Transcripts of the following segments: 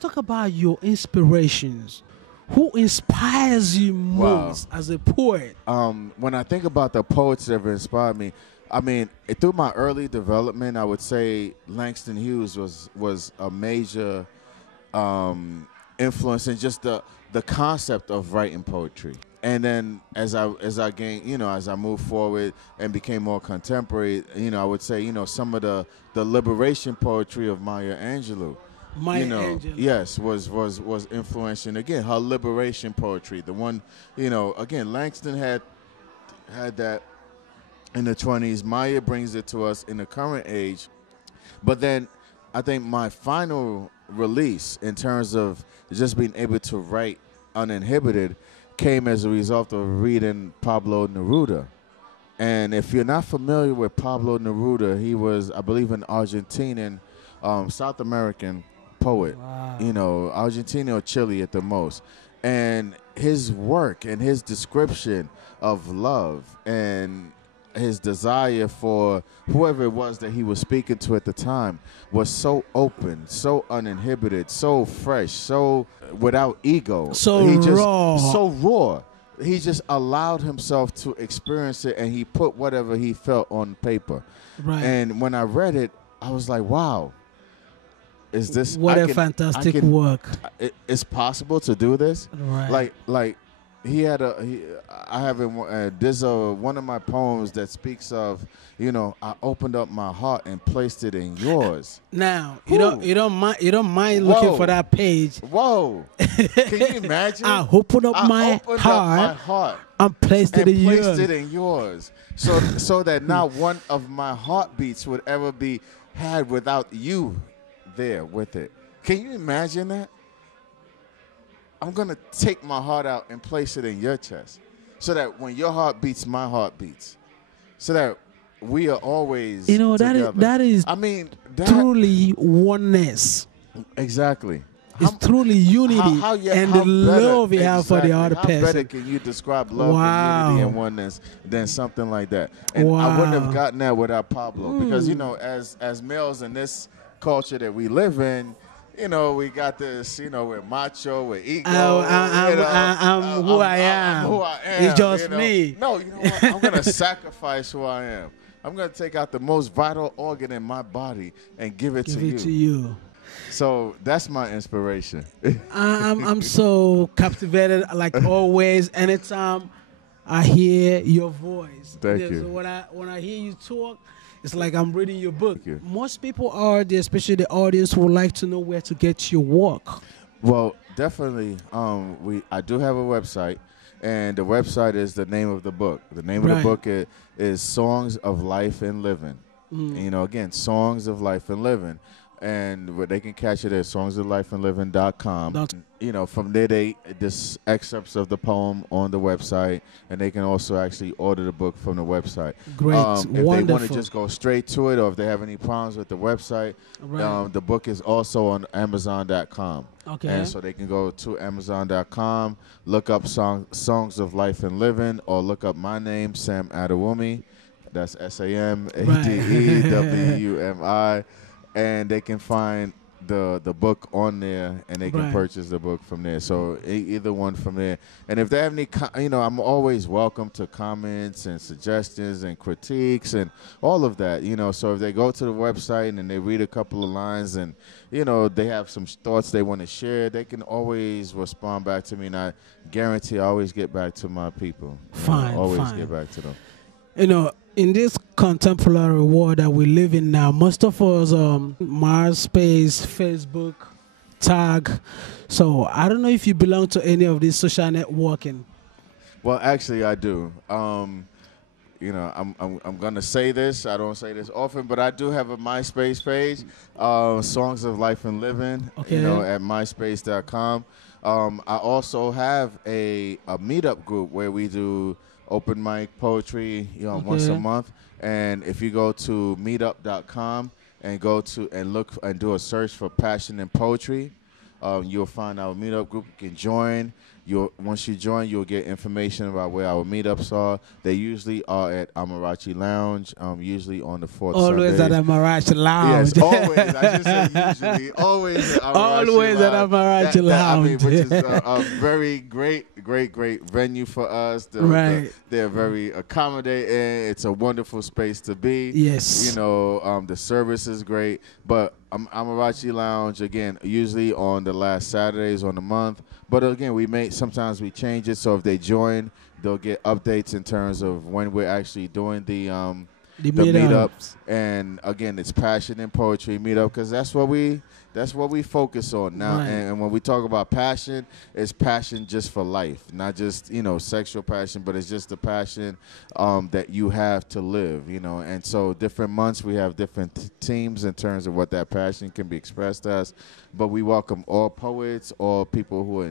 talk about your inspirations. Who inspires you most as a poet? When I think about the poets that have inspired me, I mean, through my early development, I would say Langston Hughes was a major influence in just the concept of writing poetry. And then as I gained, as I moved forward and became more contemporary, I would say, some of the liberation poetry of Maya Angelou. Angelou. Yes, was influential. Again, her liberation poetry, the one, again, Langston had that in the 20s. Maya brings it to us in the current age. But then I think my final release in terms of just being able to write uninhibited came as a result of reading Pablo Neruda. And if you're not familiar with Pablo Neruda, he was, I believe, an Argentinian, South American poet. Wow. Argentina or Chile at the most. And his work and his description of love and his desire for whoever it was that he was speaking to at the time was so open, so uninhibited, so fresh, so without ego. So raw. So raw. He just allowed himself to experience it, and he put whatever he felt on paper. Right. And when I read it, I was like, wow. Is this fantastic work. It's possible to do this. Right. Like I have there's one of my poems that speaks of, I opened up my heart and placed it in yours. Now you don't mind looking for that page. Whoa! Can you imagine? I opened up my heart and placed it in yours. So that not one of my heartbeats would ever be had without you there with it. Can you imagine that? I'm going to take my heart out and place it in your chest so that when your heart beats, my heart beats. So that we are always together. That is truly oneness. Exactly. It's truly unity and the love you have for the other person. How better can you describe love and unity and oneness than something like that? And I wouldn't have gotten that without Pablo because, as males in this culture that we live in, we got this, we're macho, we're ego. I'm who I am. I'm who I am. It's just me. No, you know what? I'm going to sacrifice who I am. I'm going to take out the most vital organ in my body and give it to you. So that's my inspiration. I'm so captivated, like always. Anytime I hear your voice. Thank you. So when I hear you talk, it's like I'm reading your book. Most people are there, especially the audience, would like to know where to get your work. Well, definitely. I do have a website, and the website is the name of the book. The name of the book is Songs of Life and Living. Again, Songs of Life and Living. And they can catch it at songsoflifeandliving.com. From there, this excerpts of the poem on the website, and they can also actually order the book from the website. Great, if wonderful. they want to just go straight to it, or if they have any problems with the website, the book is also on Amazon.com. Okay. And so they can go to Amazon.com, look up Songs of Life and Living, or look up my name, Sam Adewumi. That's SAMADEWUMI. And they can find the book on there, and they can purchase the book from there. So either one from there. And if they have any, I'm always welcome to comments and suggestions and critiques and all of that. So if they go to the website and they read a couple of lines and they have some thoughts they want to share, they can always respond back to me, and I guarantee I always get back to my people. Fine. Get back to them. In this contemporary world that we live in now, most of us MySpace, Facebook, Tag. So I don't know if you belong to any of these social networking. Well, actually, I do. I'm gonna say this. I don't say this often, but I do have a MySpace page, Songs of Life and Living. Okay. At myspace.com. I also have a meetup group where we do open mic poetry, once a month. And if you go to meetup.com and look and do a search for Passion and Poetry, you'll find our meetup group. You can join. once you join, you'll get information about where our meetups are. They usually are at Amarachi Lounge, usually on the fourth Always Sundays. at Amarachi Lounge. Yes, always. I should say usually. Always at Amarachi Always Lounge. at Amarachi Lounge. Which is a very great venue for us. Right. They're very accommodating. It's a wonderful space to be. Yes. You know, the service is great. But Amarachi Lounge, again, usually on the last Saturdays on the month. But again, sometimes we change it. So if they join, they'll get updates in terms of when we're actually doing the meetups. And again, it's Passion and Poetry meetup, because that's what we focus on now. Right. And when we talk about passion, it's passion just for life, not just, you know, sexual passion, but it's just the passion that you have to live, you know. And so different months we have different teams in terms of what that passion can be expressed as. But we welcome all poets, all people who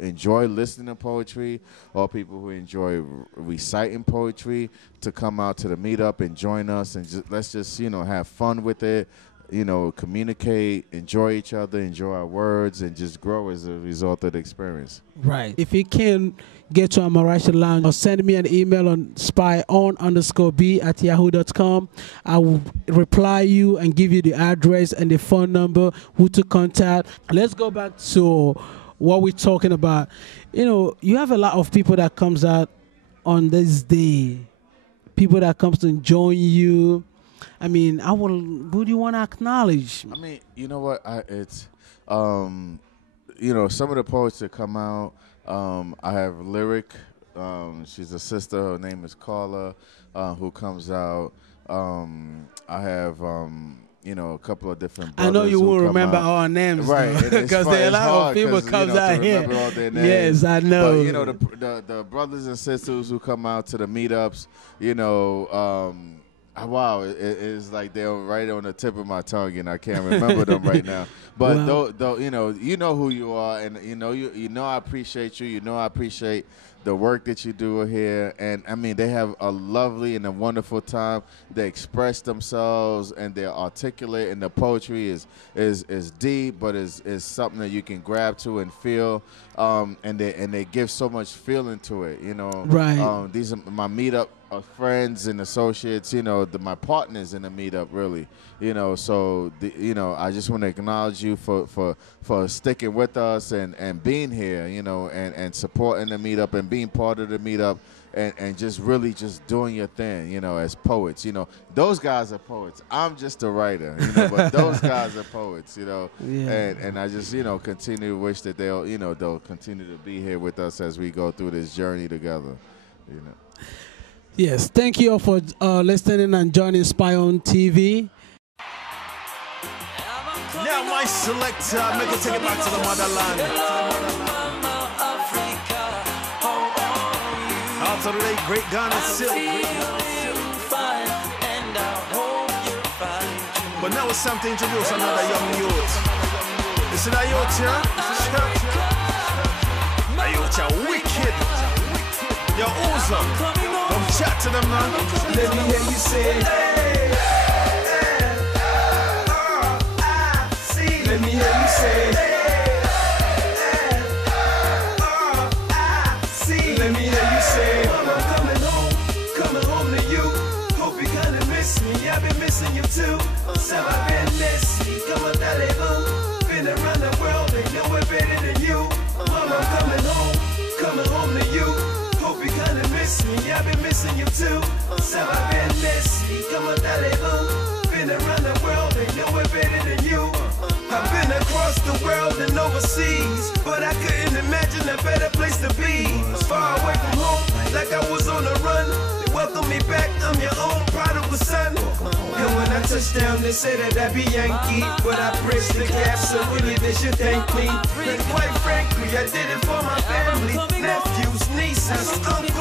enjoy listening to poetry, all people who enjoy reciting poetry, to come out to the meetup and join us, and let's just, you know, have fun with it. You know, communicate, enjoy each other, enjoy our words, and just grow as a result of the experience. Right. If you can get to Amarachi Lounge, or send me an email on spyon_b@yahoo.com. I will reply you and give you the address and the phone number, who to contact. Let's go back to what we're talking about. You know, you have a lot of people that comes out on this day, people that comes to join you. I mean, who do you want to acknowledge? I mean, you know what? You know, some of the poets that come out, I have Lyric. She's a sister. Her name is Carla, who comes out. I have, you know, a couple of different brothers. I know you won't remember our names. Right. Because there are a lot of people comes out here. Yes, I know. But, you know, the brothers and sisters who come out to the meetups, you know, wow, it's like they're right on the tip of my tongue, and I can't remember them right now. But though, you know who you are, and you know I appreciate you. You know I appreciate the work that you do here, and I mean they have a lovely and a wonderful time. They express themselves, and they're articulate, and the poetry is deep, but is something that you can grab to and feel. And they give so much feeling to it, you know. Right. These are my meetup friends and associates, you know, my partners in the meetup, really, you know. So you know, I just want to acknowledge you for sticking with us and being here, you know, and supporting the meetup and being part of the meetup. And just really just doing your thing, you know, as poets. You know, those guys are poets. I'm just a writer, you know, but those guys are poets, you know. Yeah. And I just, you know, continue to wish that they'll continue to be here with us as we go through this journey together, you know. Yes, thank you all for listening and joining Spyon TV. Now my selector, make it take it back to the motherland. Out to the late great Ghana Silk. But now it's time to introduce another young youth. You see that youth here? That youth are wicked. Yo, Uzo, come chat to them, man. Let me hear you say, hey, I see. Let me hear you say, I see. Let me hear you say, I'm coming home to you. Hope you kinda miss me, I've been missing you too. So I've been missing, come on, Adewuni. Been around the world, ain't nowhere better than you. Mama, I'm coming home to you. Hope you kinda miss me, I've been missing you too. So I've been missing, come on, Adewuni. Been around the world, ain't nowhere better than you. I've been across the world and overseas, but I couldn't imagine a better place to be. Far away from home, like I was on the run. They welcome me back, I'm your own prodigal son. And when I touch down, they say that I be Yankee, but I bridge the gap, so really they should thank me. And quite frankly, I did it for my family, nephews, nieces, uncles.